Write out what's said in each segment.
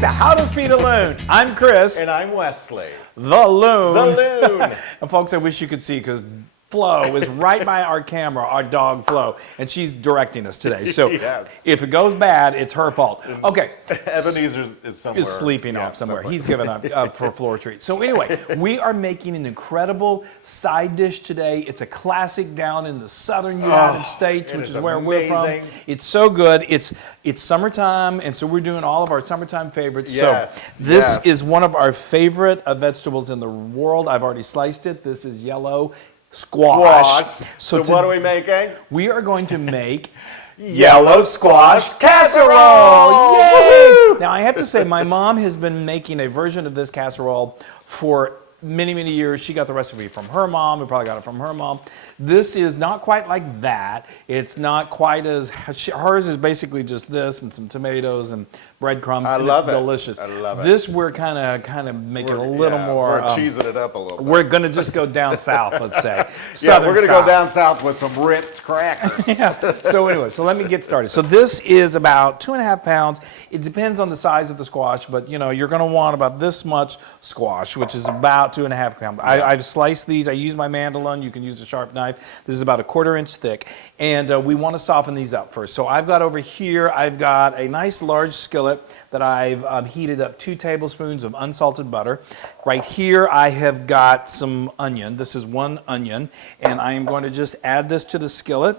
to How to Feed a Loon. I'm Chris. And I'm Wesley. The Loon. The Loon. And folks, I wish you could see because Flo is right by our camera, our dog Flo, and she's directing us today. So yes. If it goes bad, it's her fault. Okay. Ebenezer is somewhere. Is sleeping off somewhere. He's given up for a floor treat. So anyway, we are making an incredible side dish today. It's a classic down in the southern United States, which is where we're from. It's so good. It's summertime, and so we're doing all of our summertime favorites. Yes. So this is one of our favorite vegetables in the world. I've already sliced it. This is yellow squash. So what are we making? We are going to make yellow squash casserole. Yay! Now I have to say, my mom has been making a version of this casserole for many, many years. She got the recipe from her mom. We probably got it from her mom. This is not quite like that. It's not quite as, hers is basically just this and some tomatoes and breadcrumbs. I love it. Delicious. I love it. This we're kind of making a little more. We're cheesing it up a little bit. We're going to just go down south, let's say. Yeah, we're going to go down south with some Ritz crackers. Yeah. So anyway, so let me get started. So this is about 2.5 pounds. It depends on the size of the squash, but you know, you're going to want about this much squash, which is about 2.5 pounds. Yeah. I've sliced these. I use my mandolin. You can use a sharp knife. This is about 1/4 inch thick, and we want to soften these up first. So I've got over here, I've got a nice large skillet that I've heated up 2 tablespoons of unsalted butter. Right here I have got some onion. This is 1 onion, and I am going to just add this to the skillet.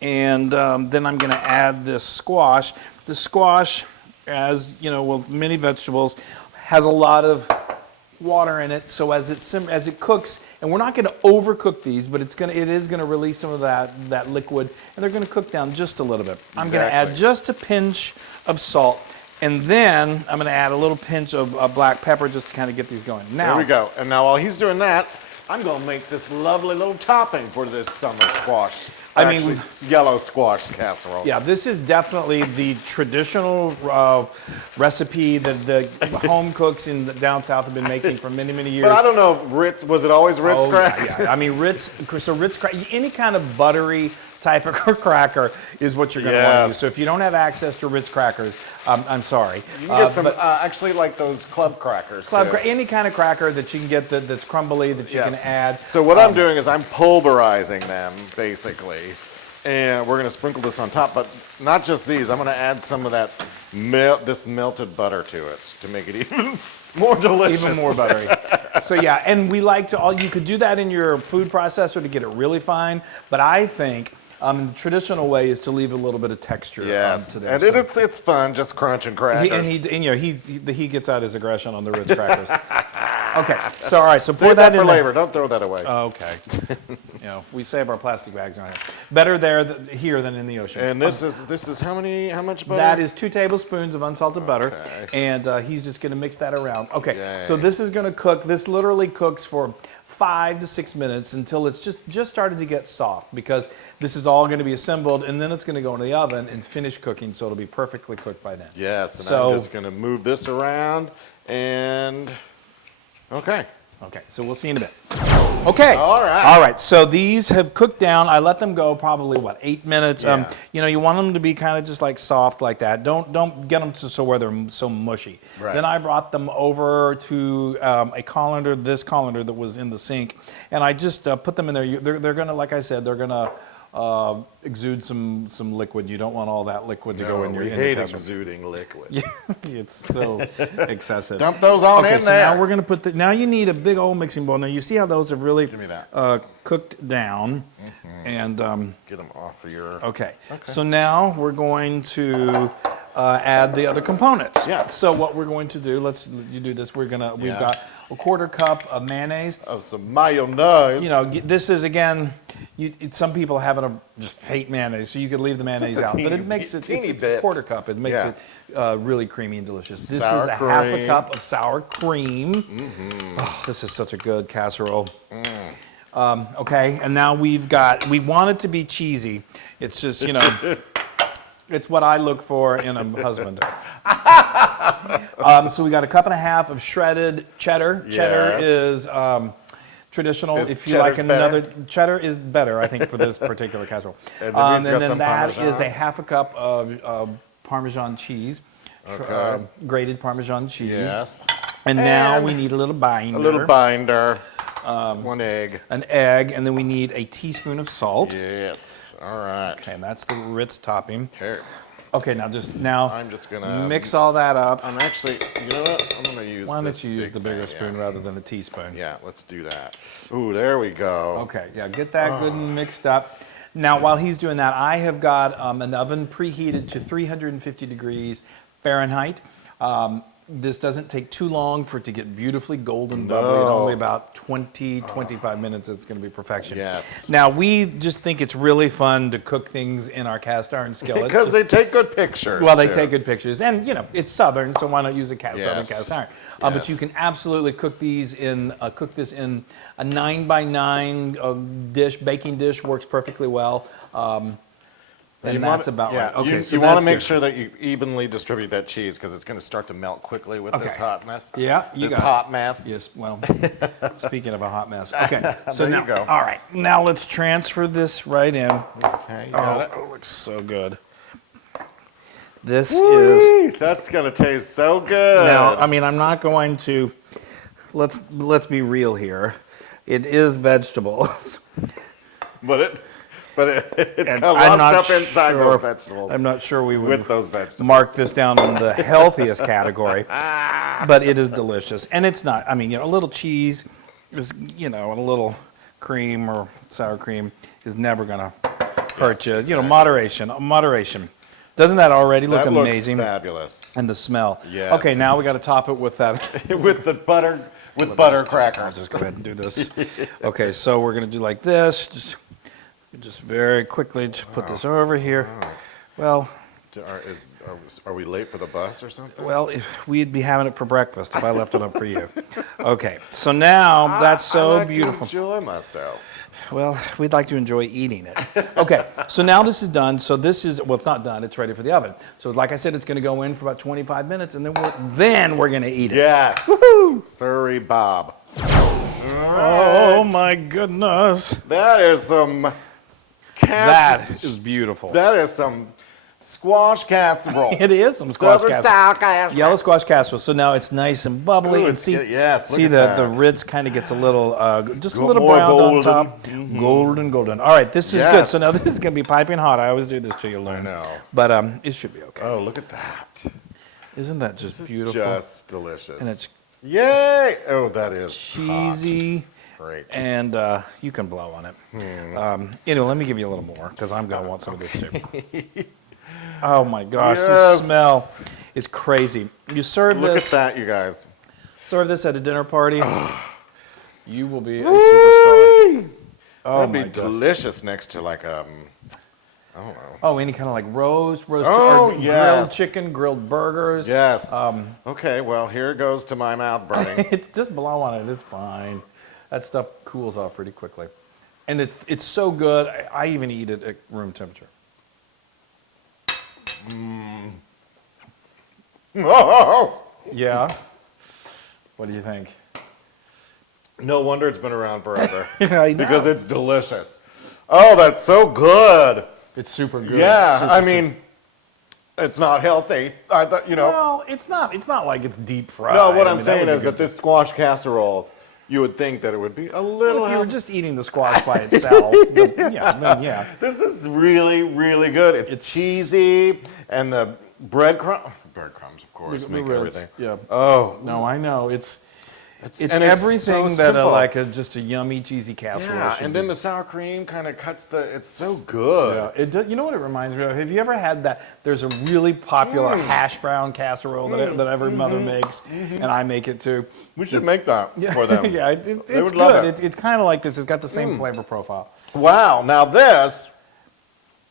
And then I'm going to add this squash. The squash, as you know, well, many vegetables, has a lot of water in it. So as it cooks, and we're not going to overcook these, but it is going to release some of that liquid, and they're going to cook down just a little bit. I'm going to add just a pinch of salt, and then I'm going to add a little pinch of black pepper just to kind of get these going. Now, there we go. And now while he's doing that, I'm going to make this lovely little topping for this summer squash. Actually, it's yellow squash casserole. Yeah, this is definitely the traditional recipe that the home cooks down south have been making for many, many years. But I don't know, Ritz, was it always Ritz crackers? Yeah. I mean, Ritz any kind of buttery type of cracker is what you're going to want to use. So if you don't have access to Ritz crackers, I'm sorry. You can get some, actually like those club crackers any kind of cracker that you can get that's crumbly that you can add. So what I'm doing is I'm pulverizing them, basically. And we're going to sprinkle this on top, but not just these. I'm going to add some of that this melted butter to it to make it even more delicious. Even more buttery. So yeah, and we like to, you could do that in your food processor to get it really fine, but I think the traditional way is to leave a little bit of texture. Yes, to and it's fun, just crunching crackers. He gets out his aggression on the Ritz crackers. Okay, so all right, so pour Save that for in later. Don't throw that away. Okay. You know, we save our plastic bags around here. Better here than in the ocean. And this is how much butter? That is 2 tablespoons of unsalted butter, and he's just going to mix that around. Okay, Yay. So this is going to cook. This literally cooks for 5 to 6 minutes until it's just started to get soft, because this is all going to be assembled, and then it's going to go in the oven and finish cooking, so it'll be perfectly cooked by then. Yes, and I'm just going to move this around, and okay, so we'll see in a bit. Okay. All right. So these have cooked down. I let them go probably 8 minutes. Yeah. You know, you want them to be kind of just like soft like that. Don't get them to where they're so mushy. Right. Then I brought them over to a colander, this colander that was in the sink, and I just put them in there. They're gonna, like I said, they're gonna exude some liquid. You don't want all that liquid to go in your. We hate exuding liquid. Yeah, it's so excessive. Dump those on in so there. Now we're gonna put now you need a big old mixing bowl. Now you see how those have really cooked down, and get them off of your. Okay. So now we're going to add the other components. Yes. So what we're going to do, you do this. We've got a 1/4 cup of mayonnaise. Of some mayonnaise. You know, this is again. Some people just hate mayonnaise, so you could leave the mayonnaise out, but it makes it's a 1/4 cup. It makes it really creamy and delicious. This is a half a cup of sour cream. Oh, this is such a good casserole. Okay, and now we want it to be cheesy. It's just, you know, it's what I look for in a husband. So we got 1.5 cups of shredded cheddar. Yes. Cheddar is traditional. If you like another, cheddar is better, I think, for this particular casserole. And then that is a 1/2 cup of Parmesan cheese. Okay. grated Parmesan cheese. Yes. And now And we need a little binder. A little binder. 1 egg. An egg, and then we need a teaspoon of salt. Yes. All right. Okay, and that's the Ritz topping. Okay. Okay, now I'm just gonna mix all that up. I'm actually, you know what? I'm gonna use. Why this don't you use big the bigger thing, spoon rather than a teaspoon? Yeah, let's do that. Ooh, there we go. Okay, yeah, get that good and mixed up. Now, while he's doing that, I have got an oven preheated to 350 degrees Fahrenheit. This doesn't take too long for it to get beautifully golden bubbly. In only about 20, 25 minutes, it's going to be perfection. Yes. Now, we just think it's really fun to cook things in our cast iron skillet. Because they take good pictures. Well, they too. take good pictures, and you know it's southern, so why not use a southern cast iron? But Yes. you can absolutely cook these in this in a 9x9 dish, baking dish works perfectly well. And that's about right. Okay, you, so you want to that's make good. sure that you evenly distribute that cheese because it's going to start to melt quickly with this hotness. Yeah, you this got hot it. mess. Yes. Well, speaking of a hot mess. Okay. So There now, you go. all right. Now let's transfer this right in. Okay, you got it. It looks so good. This Whee! is That's going to taste so good. now. I mean, I'm not going to. Let's be real here. It is vegetables. But it's And got a I'm lot not of stuff inside sure- those vegetables. I'm not sure we would With those vegetables. mark this down on the healthiest category, but it is delicious. And it's not, I mean, you know, a little cheese is, you know, and a little cream or sour cream is never going to hurt you. You know, moderation. Doesn't that already look That looks amazing? fabulous. And the smell. Yes. Okay, now we got to top it with that. With the butter, butter I'll crackers. just go ahead and do this. Okay, so we're going to do like this. Just very quickly put this over here. Well, Are we late for the bus or something? well, we'd be having it for breakfast if I left it up for you. Okay, so now that's so I like beautiful. To enjoy myself. Well, we'd like to enjoy eating it. Okay, so now this is done. So this is, well, it's not done. It's ready for the oven. So like I said, it's going to go in for about 25 minutes, and then we're going to eat it. Yes. Sorry, Bob. Oh my goodness. That is some. That is beautiful. That is some squash casserole. It is some squash Southern casserole. style casserole. Yellow squash casserole. So now it's nice and bubbly. Ooh, And see, yes, look see at the that. Ritz kind of gets a little, just a Go- little more browned on golden. top. Golden. All right, this is good. So Yes. now this is going to be piping hot. I always do this to you, Loon. I know. But it should be okay. Oh, look at that. Isn't that just This beautiful? is just delicious. And it's Yay! Oh, that is cheesy. hot. Great. And you can blow on it. Anyway, let me give you a little more because I'm going to want some of this too. Oh my gosh, the Yes. smell is crazy. You serve Look this. at that, you guys. Serve this at a dinner party. You will be a superstar. Oh That'd my be gosh. delicious next to like I don't know. Oh, any kind of like roast, Oh, or grilled yes. chicken, grilled burgers. Yes. Okay, well here goes to my mouth burning. It's just blow on it. It's fine. That stuff cools off pretty quickly, and it's so good. I even eat it at room temperature. Oh, Yeah. What do you think? no wonder it's been around forever. Yeah, I know. Because it's delicious. Oh, that's so good. It's super good. Yeah, Super, I mean, it's not healthy. I thought, you know. well, it's not. It's not like it's deep fried. No, what I I'm mean, saying would be is that good this squash casserole, you would think that it would be a little Well, if you were healthy. just eating the squash by itself, then yeah. This is really, really good. It's cheesy, and the breadcrumbs, of course, The make Ritz, everything. Yeah. Oh, No, I know. It's and everything so that simple. just a yummy cheesy casserole. Yeah, should and be. then the sour cream kind of cuts the. It's so good. Yeah, you know what it reminds me of? Have you ever had that? There's a really popular hash brown casserole that every mother makes, and I make it too. We should make that for them. Yeah, it's would love good. it. It's kind of like this. It's got the same flavor profile. Wow, now this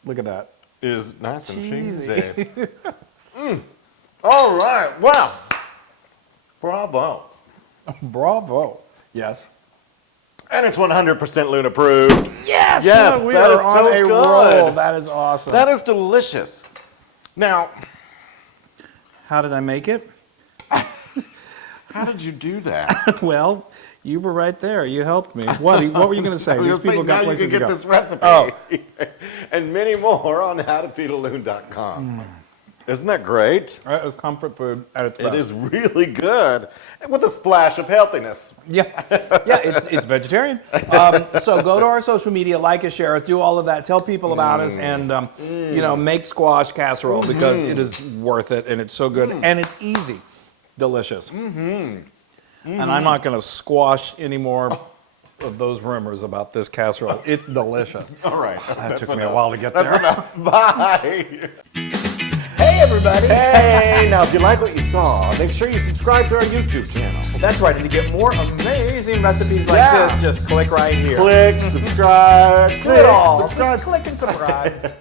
Look at that. is nice and Cheesy. cheesy. All right, wow. Bravo. Bravo. Yes. And it's 100% Loon approved. Yes. Yes, we that are is on so a good. roll. That is awesome. That is delicious. Now, How did I make it? how did you do that? Well, you were right there. You helped me. What were you going to say? I was These gonna say, people got now you places can to get go. this recipe Oh. and many more on howtofeedaloon.com. Isn't that great? That is comfort food at its best. It is really good, with a splash of healthiness. Yeah, yeah, it's vegetarian. So go to our social media, like us, share us, do all of that, tell people about us, and you know, make squash casserole because it is worth it and it's so good and it's easy, delicious. And I'm not going to squash any more of those rumors about this casserole. It's delicious. All right. That took me a while to get That's there. enough. Bye. Hey, everybody. Hey, now if you like what you saw, make sure you subscribe to our YouTube channel. That's right, and to get more amazing recipes like Yeah. this, just click right here. Click, subscribe, Do it all. subscribe. Just click and subscribe.